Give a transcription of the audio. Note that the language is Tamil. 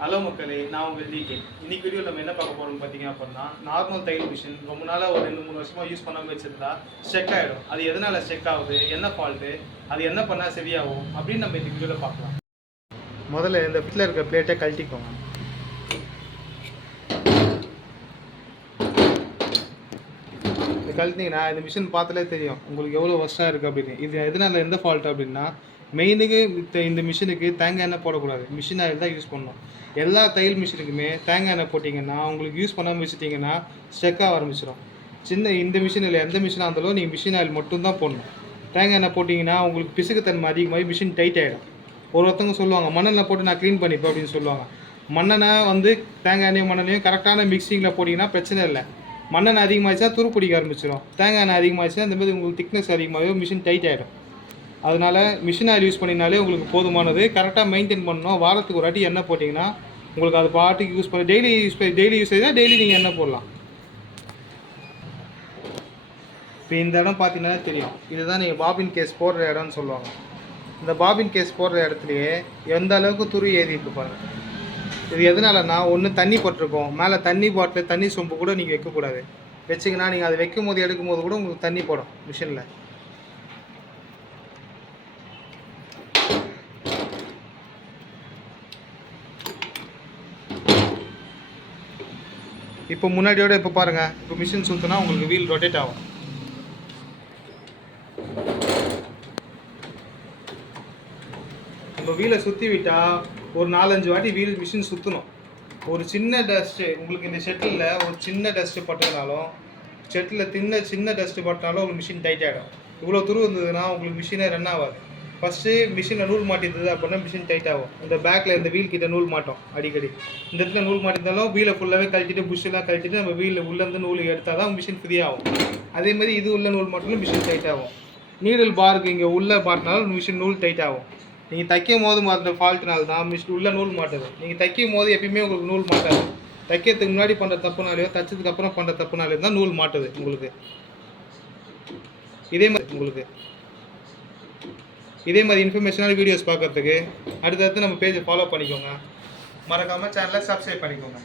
ஹலோ மக்களே, நான் உங்கள் டிகே. இன்னைக்கு வீடியோ நம்ம என்ன பார்க்க போகிறோம்னு பார்த்தீங்க அப்படின்னா, நார்மல் தையல் மிஷின் ரொம்ப நாளாக ஒரு 2-3 வருஷமாக யூஸ் பண்ணாமல் வச்சிருந்தா ஸ்டெக் ஆகிடும். அது எதனால் ஸ்டெக் ஆகுது, என்ன ஃபால்ட்டு, அது என்ன பண்ணால் சரியாகும் அப்படின்னு நம்ம இந்த வீடியோவில் பார்க்கலாம். முதல்ல இந்த ஃபிட்டில் இருக்க பிளேட்டை கழட்டிக்கோங்க. கழட்டிங்கன்னா இந்த மிஷின் பார்த்தாலே தெரியும் உங்களுக்கு எவ்வளோ வருஷம் இருக்குது அப்படின்னு. இது எதனால் எந்த ஃபால்ட் அப்படின்னா, மெயினுக்கு இந்த மிஷினுக்கு தேங்காய் எண்ணெய் போடக்கூடாது, மிஷின் ஆயில் தான் யூஸ் பண்ணணும். எல்லா தையல் மிஷினுக்குமே தேங்காய் எண்ணெய் போட்டிங்கன்னா உங்களுக்கு யூஸ் பண்ணாமல் வச்சுட்டிங்கன்னா ஸ்டெக்காக ஆரம்பிச்சிடும். இந்த மிஷின் இல்லை, எந்த மிஷினாக இருந்தாலும் நீங்கள் மிஷின் ஆயில் மட்டும்தான் போடணும். தேங்காய் எண்ணெய் போட்டிங்கன்னா உங்களுக்கு பிசுக்குத்தன்மை அதிகமாகி மிஷின் டைட் ஆகிடும். ஒருத்தவங்க சொல்லுவாங்க மண்ணெண்ணெய் போட்டு நான் க்ளீன் பண்ணிப்பேன் அப்படின்னு சொல்லுவாங்க. மண்ணெண்ணெய் தேங்காய் எண்ணெயும் மண்ணெண்ணையும் கரெக்டான மிக்சிங்கில் போட்டிங்கன்னா பிரச்சனை இல்லை. மண்ணெண்ணெய் அதிகமாகிடுச்சா துரு பிடிக்க ஆரம்பிச்சிடும். தேங்காய் எண்ணெய் அதிகமாகிடுச்சா இந்த மாதிரி உங்களுக்கு திக்னஸ் அதிகமாகவே மிஷின் டைட் ஆகிடும். அதனால் மிஷின் ஆயில் யூஸ் பண்ணினாலே உங்களுக்கு போதுமானது. கரெக்டாக மெயின்டைன் பண்ணணும். வாரத்துக்கு ஒரு வாட்டி எண்ணெய் போட்டிங்கன்னா உங்களுக்கு அது பாட்டுக்கு யூஸ் பண்ணி டெய்லி யூஸ் செய்தால் டெய்லி நீங்கள் எண்ணெய் போடலாம். இப்போ இந்த இடம் பார்த்தீங்கன்னா தெரியும், இதுதான் நீங்கள் பாபின் கேஸ் போடுற இடம்னு சொல்லுவாங்க. இந்த பாபின் கேஸ் போடுற இடத்துலையே எந்த அளவுக்கு துரு ஏறிட்டு பாருங்க. இது எதனாலன்னா, ஒன்று தண்ணி போட்டிருக்கோம், மேலே தண்ணி பாட்டில் தண்ணி சொம்பு கூட நீங்கள் வைக்கக்கூடாது. வச்சிங்கன்னா நீங்கள் அதை வைக்கும் போது எடுக்கும் போது கூட உங்களுக்கு தண்ணி போடும் மிஷினில். இப்போ முன்னாடியோட இப்போ பாருங்கள், இப்போ மிஷின் சுற்றினா உங்களுக்கு வீல் ரொட்டேட் ஆகும். இப்போ வீலை சுற்றி விட்டால் ஒரு 4-5 வாட்டி மிஷின் சுற்றணும். ஒரு சின்ன டஸ்ட்டு உங்களுக்கு இந்த ஷெட்டிலில் ஒரு சின்ன டஸ்ட்டு பட்டதுனாலும், ஷெட்டில் சின்ன டஸ்ட்டு பட்டினாலும் உங்களுக்கு மிஷின் டைட் ஆகிடும். இவ்வளோ துரு இருந்ததுன்னா உங்களுக்கு மிஷினே ரன் ஆகாது. ஃபஸ்ட்டு மிஷினில் நூல் மாட்டிருந்தது அப்படின்னா மிஷின் டைட் ஆகும். இந்த பேக்கில் இந்த வீல் கிட்ட நூல் மாட்டோம் அடிக்கடி. இந்த இடத்துல நூல் மாட்டிருந்தாலும் வீலை ஃபுல்லாகவே கழட்டிட்டு புஷ்ஷெல்லாம் கழட்டிட்டு நம்ம வீலில் உள்ளேருந்து நூல் எடுத்தால் தான் மிஷின் ஃப்ரீ ஆகும். அதேமாதிரி இது உள்ள நூல் மாட்டினாலும் மிஷின் டைட் ஆகும். நீடில் பாருக்கு இங்கே உள்ளே மாட்டினாலும் மிஷின் நூல் டைட் ஆகும். நீங்கள் தைக்கும் போது மாற்ற ஃபால்ட்னால தான் மிஷின் உள்ளே நூல் மாட்டுது. நீங்கள் தைக்கும் போது எப்பயுமே உங்களுக்கு நூல் மாட்டாது. தைக்கிறதுக்கு முன்னாடி பண்ணுற தப்புனாலையோ தைச்சதுக்கு அப்புறம் பண்ணுற தப்புனாலையோ தான் நூல் மாட்டுது உங்களுக்கு. இதே மாதிரி இன்ஃபர்மேஷனான வீடியோஸ் பார்க்குறதுக்கு அடுத்தடுத்து நம்ம பேஜை ஃபாலோ பண்ணிக்கோங்க. மறக்காமல் சேனலை சப்ஸ்கிரைப் பண்ணிக்கோங்க.